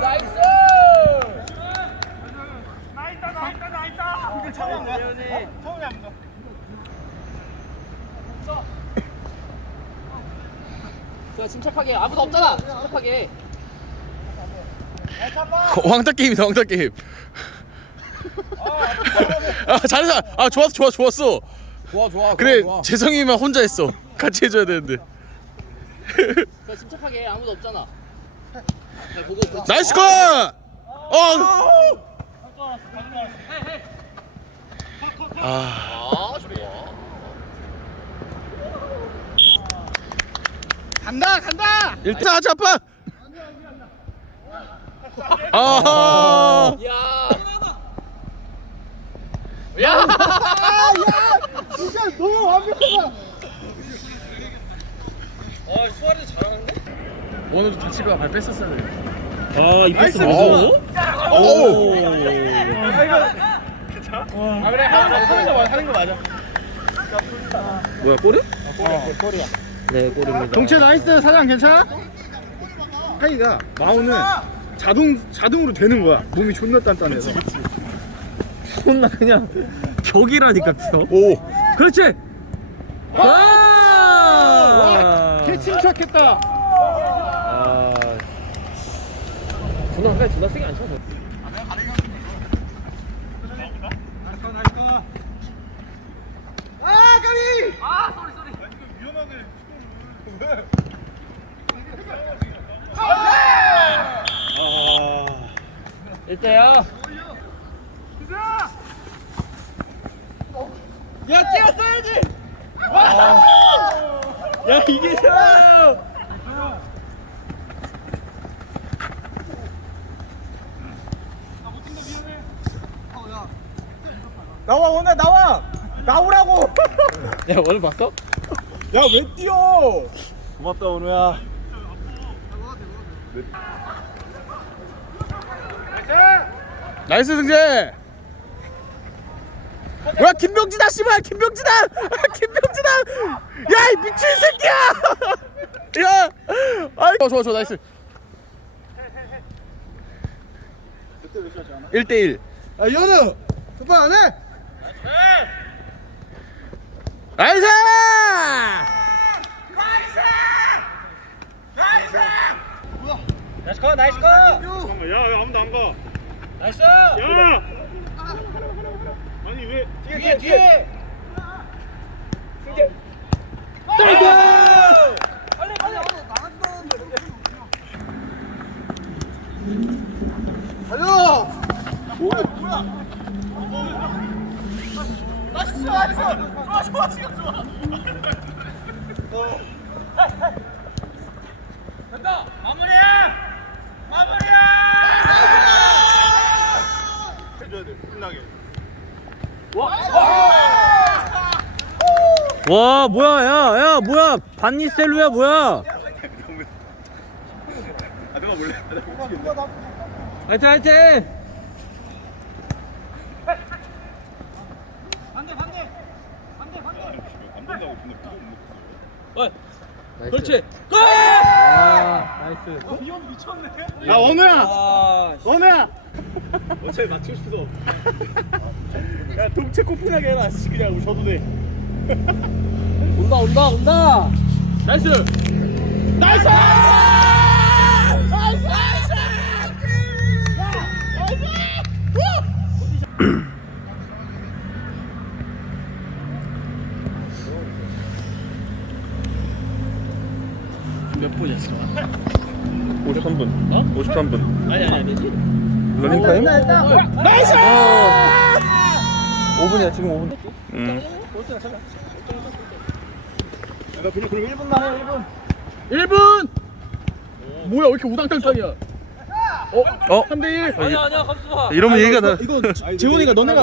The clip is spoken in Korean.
나이스. 자, 침착하게. 아무도 없잖아. 침착하게. 왕따 게임이다, 왕따 게임. 아, 잘했어. 아, 좋았어. 좋아. 그래, 좋아. 재성이만 혼자 했어. 같이 해줘야 되는데. 자, 침착하게. 아무도 없잖아. 자, 보고. 나이스 컷! 아, 좋아. 간다. 일단 하자, 아빠. 아, 야. 진짜 너무 완벽하다. 수아레즈 잘하는데? 오늘도 다치가 발 뺐었어야 돼. 아, 이 패스 오. 무서워? 오. 그래 하는 거 맞아. 뭐야, 꼬리? 네, 골입니다. 동체 나이스. 사장 괜찮아? 하이가 마우는 자동으로 되는 거야. 몸이 존나 단단해서. 존나 그냥 벽이라니까 벽. 오. 그렇지. 와! 개 침착했다. 아. 존나 세게 안 쳐. 아 까비. 아, 쏘리. 1대야. 야 뛰었어야지. 야 이게 좋아요. 나와 오늘 나오라고. 야, 오늘 봤어? 야 왜 뛰어? 고맙다 오늘야. 나이스 승재. 뭐야, 김병진아, 씨발, 김병진아. 야, 이 미친 새끼야. 야, 아이, 좋아, 나이스. 1대1. 아 연우 오빠 안 해? 나이스. 나이스 컷. 잠깐만, 야, 아무도 안 가. 나이스. 야! 아니 왜? 뒤에. 달려. 해줘야 돼, 끝나게. 와, 뭐야? 야, 뭐야? 반니셀루야 뭐야? 아, 누가 몰래? 화이팅! 안 된다고 근데 그거 못 먹었어. 그렇지. 골! 나이스. 야 원우야. 어차피 맞추고 싶어서. 야 동체 코피나게 해라. 그냥 우셔도 돼. 온다. 나이스. 나이스. 몇 분이야, 지금? 53분. 어? 53분. 아니 되지? 러닝 타임? 나이스. 5분이야, 지금 5분. 나 그럼 1분만 해. 1분. 1분. 뭐야, 왜 이렇게 우당탕탕이야? 3대1. 아니야, 감수 봐. 이러면 얘기가 나. 이거 재훈이가 너네가